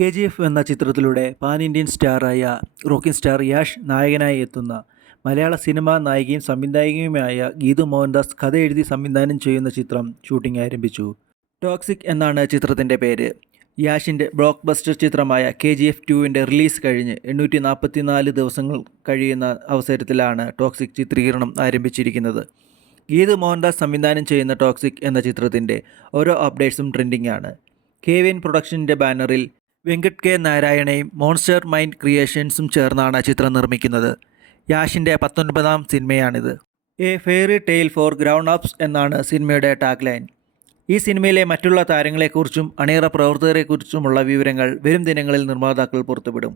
K G F എന്ന ചിത്രത്തിലൂടെ pan Indian സ്റ്റാറായ റോക്കിംഗ് സ്റ്റാർ യാഷ് നായകനായി എത്തുന്ന മലയാള സിനിമാ നായികയും സംവിധായികയുമായ ഗീതു മോഹൻദാസ് കഥ എഴുതി സംവിധാനം ചെയ്യുന്ന ചിത്രം ഷൂട്ടിംഗ് ആരംഭിച്ചു. ടോക്സിക് എന്നാണ് ചിത്രത്തിന്റെ പേര്. യാഷിന്റെ ബ്ലോക്ക് ബസ്റ്റർ ചിത്രമായ കെ ജി എഫ് ടുവിന്റെ റിലീസ് കഴിഞ്ഞ് എണ്ണൂറ്റി നാൽപ്പത്തി നാല് ദിവസങ്ങൾ കഴിയുന്ന അവസരത്തിലാണ് ടോക്സിക് ചിത്രീകരണം ആരംഭിച്ചിരിക്കുന്നത്. ഗീത് മോഹൻദാസ് സംവിധാനം ചെയ്യുന്ന ടോക്സിക് എന്ന ചിത്രത്തിന്റെ ഓരോ അപ്ഡേറ്റ്സും ട്രെൻഡിംഗ് ആണ്. കെ വിൻ പ്രൊഡക്ഷന്റെ ബാനറിൽ വെങ്കട്ട് കെ നാരായണയും മോൺസ്റ്റർ മൈൻഡ് ക്രിയേഷൻസും ചേർന്നാണ് ചിത്രം നിർമ്മിക്കുന്നത്. യാഷിന്റെ പത്തൊൻപതാം സിനിമയാണിത്. A fairy tale for grown ups എന്നാണ് സിനിമയുടെ ടാഗ് ലൈൻ ഈ സിനിമയിലെ മറ്റുള്ള താരങ്ങളെക്കുറിച്ചും അണിയറ പ്രവർത്തകരെക്കുറിച്ചുമുള്ള വിവരങ്ങൾ വരും ദിനങ്ങളിൽ നിർമ്മാതാക്കൾ പുറത്തുവിടും.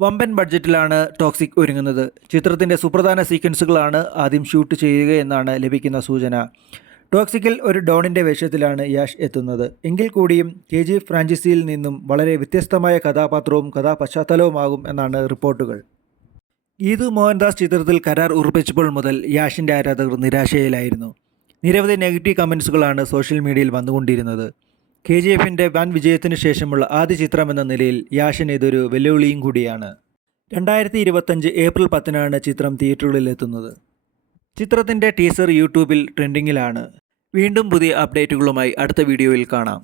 വമ്പൻ ബഡ്ജറ്റിലാണ് ടോക്സിക് ഒരുങ്ങുന്നത്. ചിത്രത്തിന്റെ സുപ്രധാന സീക്വൻസുകളാണ് ആദ്യം ഷൂട്ട് ചെയ്യുക എന്നാണ് ലഭിക്കുന്ന സൂചന. ടോക്സിക്കിൽ ഒരു ഡോണിന്റെ വേഷത്തിലാണ് യാഷ് എത്തുന്നത്. എങ്കിൽ കൂടിയും കെ ജി ഫ്രാഞ്ചൈസിയിൽ നിന്നും വളരെ വ്യത്യസ്തമായ കഥാപാത്രവും കഥാപശ്ചാത്തലവുമാകും എന്നാണ് റിപ്പോർട്ടുകൾ. ഗീതു മോഹൻദാസ് ചിത്രത്തിൽ കരാർ ഉറപ്പിച്ചപ്പോൾ മുതൽ യാഷിന്റെ ആരാധകർ നിരാശയിലായിരുന്നു. നിരവധി നെഗറ്റീവ് കമൻസുകളാണ് സോഷ്യൽ മീഡിയയിൽ വന്നുകൊണ്ടിരുന്നത്. കെ ജി എഫിന്റെ വൻ വിജയത്തിന് ശേഷമുള്ള ആദ്യ ചിത്രം എന്ന നിലയിൽ യാഷിന് ഇതൊരു വെല്ലുവിളിയും കൂടിയാണ്. രണ്ടായിരത്തി ഇരുപത്തഞ്ച് ഏപ്രിൽ പത്തിനാണ് ചിത്രം തിയേറ്ററുകളിൽ എത്തുന്നത്. ചിത്രത്തിന്റെ ടീസർ യൂട്യൂബിൽ ട്രെൻഡിങ്ങിലാണ്. വീണ്ടും പുതിയ അപ്ഡേറ്റുകളുമായി അടുത്ത വീഡിയോയിൽ കാണാം.